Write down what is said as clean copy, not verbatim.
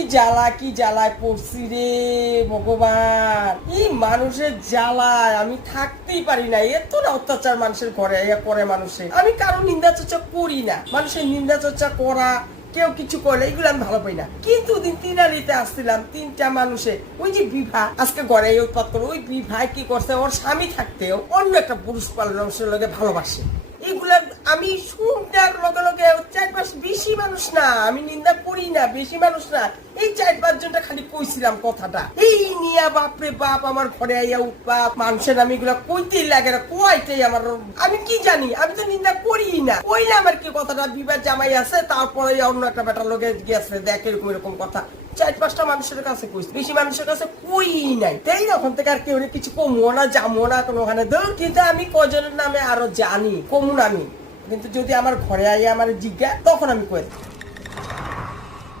কি জ্বালায় পড়ছি রে ভগবান। এই মানুষের জ্বালায় আমি থাকতেই পারি না। এত না অত্যাচার মানুষের ঘরে করে মানুষে। আমি কারো নিন্দা চর্চা করি না, মানুষের নিন্দা চর্চা করা, কেউ কিছু করলে এগুলো আমি ভালো পাই না। কিন্তু দিন তিনারিতে আসছিলাম, 3টা মানুষে ওই যে বিভা আজকে ঘরে উৎপাত করে, ওই বিভাই কি করছে, ওর স্বামী থাকতেও অন্য একটা পুরুষ মানুষের লগে ভালোবাসে। এগুলা আমি শুনটার লগে লগে 4-5 বেশি মানুষ না, আমি নিন্দা করি না, বেশি মানুষ না, এই 4-5 জনটা খালি কইছিলাম কথাটা। এই নিয়া বাপরে বাপ আমার ঘরে আইয়া উৎপাত, মানুষের আমি এগুলা কইতেই লাগে না, কোয়াইটাই আমার, আমি কি জানি, আমি তো নিন্দা করি না। কইলাম আর কি কথাটা, বিবাহ জামাই আছে, তারপরে অন্য একটা বেটার লোকে গেছে, দেখ এরকম এরকম কথা। 4-5টা মানুষের কাছে কইছি, বেশি মানুষের কাছে কই নাই। তাই তখন থেকে আর কেউ কিছু কমো না, যাবো না কোনো ওখানে দৌড়। কিন্তু আমি কজনের নামে আরো জানি, কমুন আমি। কিন্তু যদি আমার ঘরে আইয়া আমার জিজ্ঞাসা, তখন আমি কই